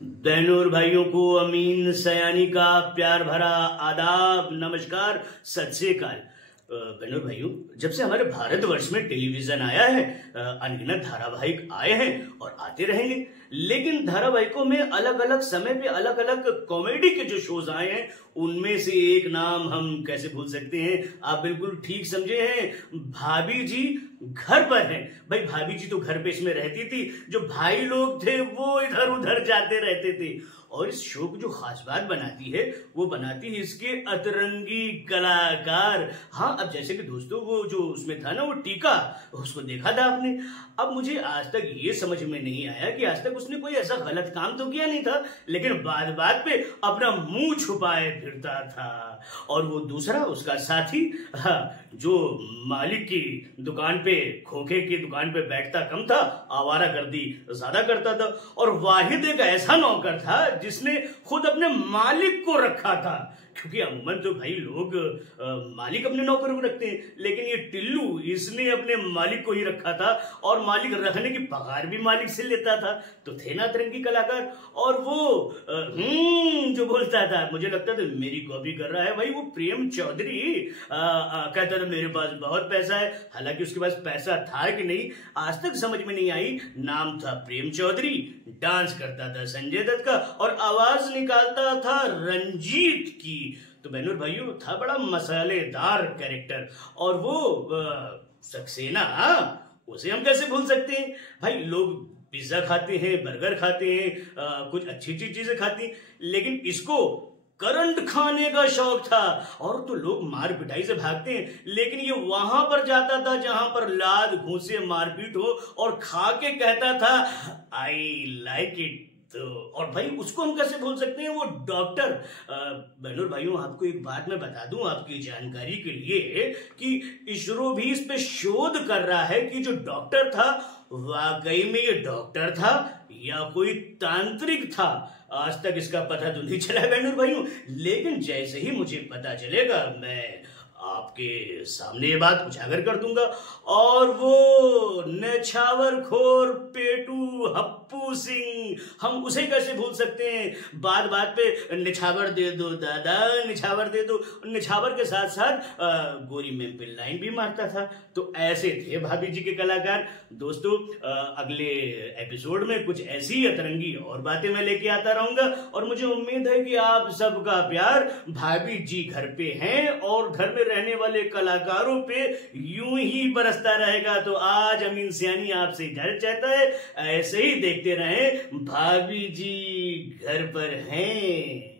बहनों और भाइयों को अमीन सयानी का प्यार भरा आदाब, नमस्कार, सत श्री अकाल। बहनों और भाइयों, जब से हमारे भारतवर्ष में टेलीविजन आया है, अनगिनत धारावाहिक आए हैं और आते रहेंगे। लेकिन धारावाहिकों में अलग अलग समय पे अलग अलग कॉमेडी के जो शोज आए हैं, उनमें से एक नाम हम कैसे भूल सकते हैं। आप बिल्कुल ठीक समझे हैं, भाभी जी घर पर हैं। भाई भाभी जी तो घर पे इसमें रहती थी, जो भाई लोग थे वो इधर उधर जाते रहते थे। और इस शो की जो खास बात बनाती है, वो बनाती है इसके अतरंगी कलाकार। हाँ, अब जैसे कि दोस्तों वो जो उसमें था ना, वो टीका, उसको देखा था आपने। अब मुझे आज तक ये समझ में नहीं आया कि आज तक उसने कोई ऐसा गलत काम तो किया नहीं था, लेकिन बात बात पे अपना मुंह छुपाए फिरता था। और वो दूसरा उसका साथी, हाँ, जो मालिक की दुकान पे, खोखे की दुकान पे बैठता कम था, आवारागर्दी ज्यादा करता था। और वाहिद एक ऐसा नौकर था जिसने खुद अपने मालिक को रखा था, क्योंकि अमूमन तो भाई लोग मालिक अपने नौकर को रखते हैं, लेकिन ये टिल्लू इसने अपने मालिक को ही रखा था और मालिक रखने की पगार भी मालिक से लेता था। तो थे ना अतरंगी कलाकार। और वो जो बोलता था, मुझे लगता था मेरी कॉपी कर रहा है भाई, वो प्रेम चौधरी कहता था मेरे पास बहुत पैसा है। हालांकि उसके पास पैसा था कि नहीं आज तक समझ में नहीं आई। नाम था प्रेम चौधरी, डांस करता था संजय दत्त का और आवाज निकालता था रंजीत की। तो बहनों और भाइयों, था बड़ा मसालेदार कैरेक्टर। और वो सक्सेना, उसे हम कैसे भूल सकते हैं भाई। लोग पिज्जा खाते हैं, बर्गर खाते हैं, कुछ अच्छी अच्छी चीजें खाती हैं, लेकिन इसको करंट खाने का शौक था। और तो लोग मार पिटाई से भागते हैं, लेकिन ये वहां पर जाता था जहां पर लाद घूंसे मारपीट हो और खा के कहता था आई लाइक इट। तो और भाई उसको हम कैसे भूल सकते हैं, वो डॉक्टर। बहनों और भाइयों, आपको एक बात मैं बता दूं आपकी जानकारी के लिए कि इसरो भी इस पे शोध कर रहा है कि जो डॉक्टर था वाकई में ये डॉक्टर था या कोई तांत्रिक था। आज तक इसका पता तो नहीं चला बहनों और भाइयों, लेकिन जैसे ही मुझे पता चलेगा मैं आपके सामने ये बात उजागर कर दूंगा। और वो नेछावर खोर पेटू हप्पू सिंह, हम उसे कैसे भूल सकते हैं। बात बात पे निछावर दे दो दादा, निछावर दे दो। निछावर के साथ साथ गोरी में पे लाइन भी मारता था। तो ऐसे थे भाभी जी के कलाकार। दोस्तों, अगले एपिसोड में कुछ ऐसी अतरंगी और बातें मैं लेके आता रहूंगा। और मुझे उम्मीद है कि आप सबका प्यार भाभी जी घर पे हैं और घर में रहने वाले कलाकारों पे यूं ही बरसता रहेगा। तो आज अमीन सयानी आपसे इजाजत चाहता है, ऐसे ही देखते रहें भाभी जी घर पर हैं।